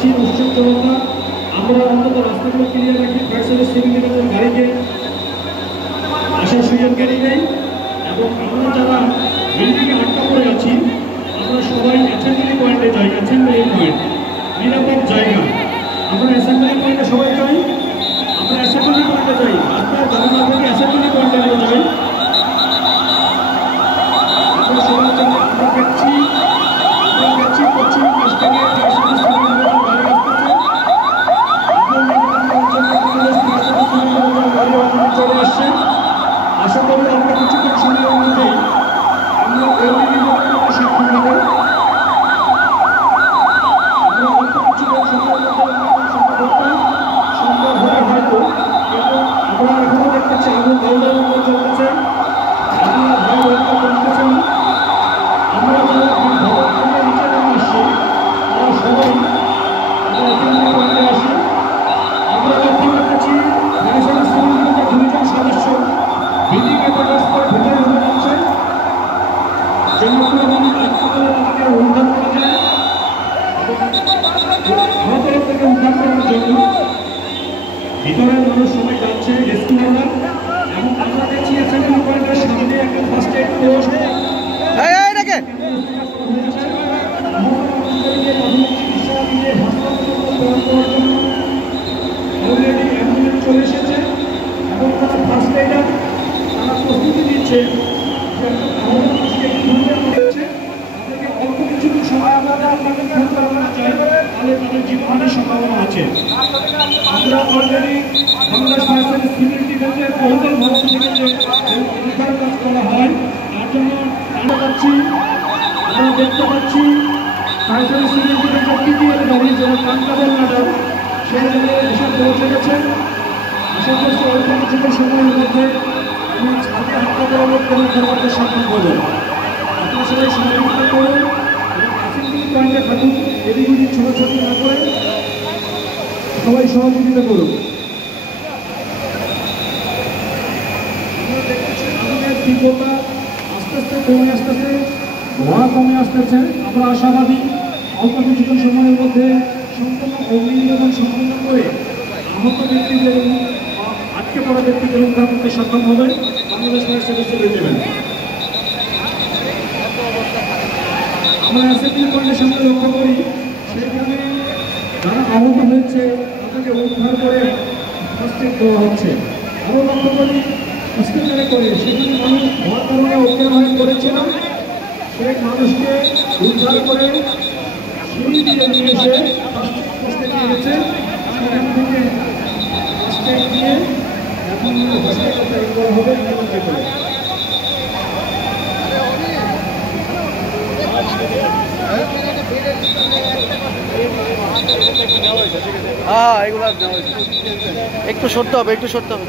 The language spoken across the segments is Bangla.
পাচ্ছি উৎসব জনতা, আমরা অন্তত রাস্তাগুলো ক্লিয়ার রাখি, ফায়ার সার্ভিস সিভিল ডিফেন্সের গাড়িকে আসার সুযোগকারী নেই। এবং আমরা যারা বিল্ডিংয়ে আটকা পড়ে আছি, আমরা সবাই অ্যাসেম্বলি পয়েন্টে যাই, অ্যাসেম্বলি পয়েন্ট নিরাপদ জায়গা। আমরা অ্যাসেম্বলি পয়েন্টে সবাই যাই, আমরা অ্যাসেম্বলি পয়েন্টে যাই, রাস্তায় জানালা থেকে অ্যাসেম্বলি পয়েন্টে আমরা যাই। আমরা সবাই আমরা দেখছি পশ্চিম পাশ থেকে ফায়ার সার্ভিস সিভিল ডিফেন্সের গাড়ি আসতেছে, গাড়ি চলে আসছে। আশা করি আমরা কিছুক্ষণ সময়ের মধ্যেই আমরা সাক্ষী নেব। আমরা অল্প কিছুক্ষণ সময়ের মধ্যে সম্ভব হলে হয়তো, কিন্তু আমরা এখনো দেখতে পাচ্ছি আগুন দাউদাউ করে চলতেছে, আমরা ভয় রক্ষা করতেছে না। আমরা যারা ভবন থেকে নিচে নেমে আসছি, আমরা সবাই অ্যাসেম্বলি পয়েন্টে আসি। আমরা লক্ষ্য করতেছি ফায়ার সার্ভিস সিভিল ডিফেন্সের 2 জন সদস্য বিল্ডিংয়ে প্রবেশ করে ভিতরে ঢুকে যাচ্ছে। জনপ্রিয় মানুষ হাসপাতালে তাদেরকে উদ্ধার করা যায় আমার তরফ থেকে উদ্ধার করার জন্য ভিতরের মানুষ সবাই যাচ্ছে রেস্কিউরা। এবং আমরা দেখছি অ্যাসেম্বলি পয়েন্টের সামনে একটা ফার্স্ট এড পোস্ট চিকিৎসা দিয়ে হাসপাতালে অলরেডি অ্যাম্বুলেন্স চলে এসেছে এবং তারা ফার্স্ট এডার তারা প্রস্তুতি নিচ্ছে। অল্প কিছুদিন সময় আমাদের আপনাকে ফোন করানো চাই, তাহলে তাদের জীবনের সম্ভাবনা আছে। আমরা already Bangladesh fire service civil ডিফেন্সের বহুদল ভবন থেকে যে উদ্ধার কাজ করা হয় তার জন্য আমরা পাচ্ছি, আমরা দেখতে পাচ্ছি ফায়ার সার্ভিস সিভিল ডিফেন্সের পিটিএল গাড়ি যেন কান্তাবল ম্যাডাম সেই জায়গায় এসে পৌঁছে গেছে। আশা করছি অল্প কিছুটা সময়ের মধ্যে আমি ছাদে হাসপাতালের মধ্যে উদ্ধার করতে সক্ষম হব। আপনারা সবাই সহযোগিতা করুন এবং অ্যাসেম্বলি পয়েন্টে থাকুন, এদিক ওদিক ছোটাছুটি না করে সবাই সহযোগিতা করুন। আমরা দেখতেছি আগুনের তীব্রতা আস্তে আস্তে কমে আসতেছে, ধোঁয়া কমে আসতেছে। আমরা আশাবাদী অল্প কিছুক্ষণ সময়ের মধ্যে সম্পূর্ণ অগ্নি নির্বাপন সম্পন্ন করে আহত ব্যক্তিদের আটকে পড়া ব্যক্তিদের উদ্ধার করতে সক্ষম হবে Bangladesh fire service civil defence. আমরা অ্যাসেম্বলি পয়েন্টের সামনে লক্ষ্য করি সেখানে যারা আহত হয়েছে তাদেরকে উদ্ধার করে ফার্স্ট এড দেওয়া হচ্ছে। আরও লক্ষ্য করি হসপিটালে করে সেখানে মানুষ হওয়ার কারণে অজ্ঞান হয়ে পড়েছিল, সেই মানুষকে উদ্ধার করে সিঁড়ি দিয়ে নিয়ে এসে ফার্স্ট এড দিয়েছে। সেখান থেকে ফার্স্ট এড দিয়ে এখন হসপিটালে করা হবে করে। হ্যাঁ এগুলো একটু সরতে হবে, একটু সরতে হবে।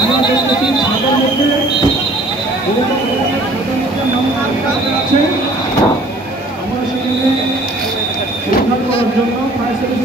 আমরা দেখতেছি ছাদের মধ্যে আছে, আমরা সেখানে উদ্ধার করার জন্য ফায়ার সার্ভিস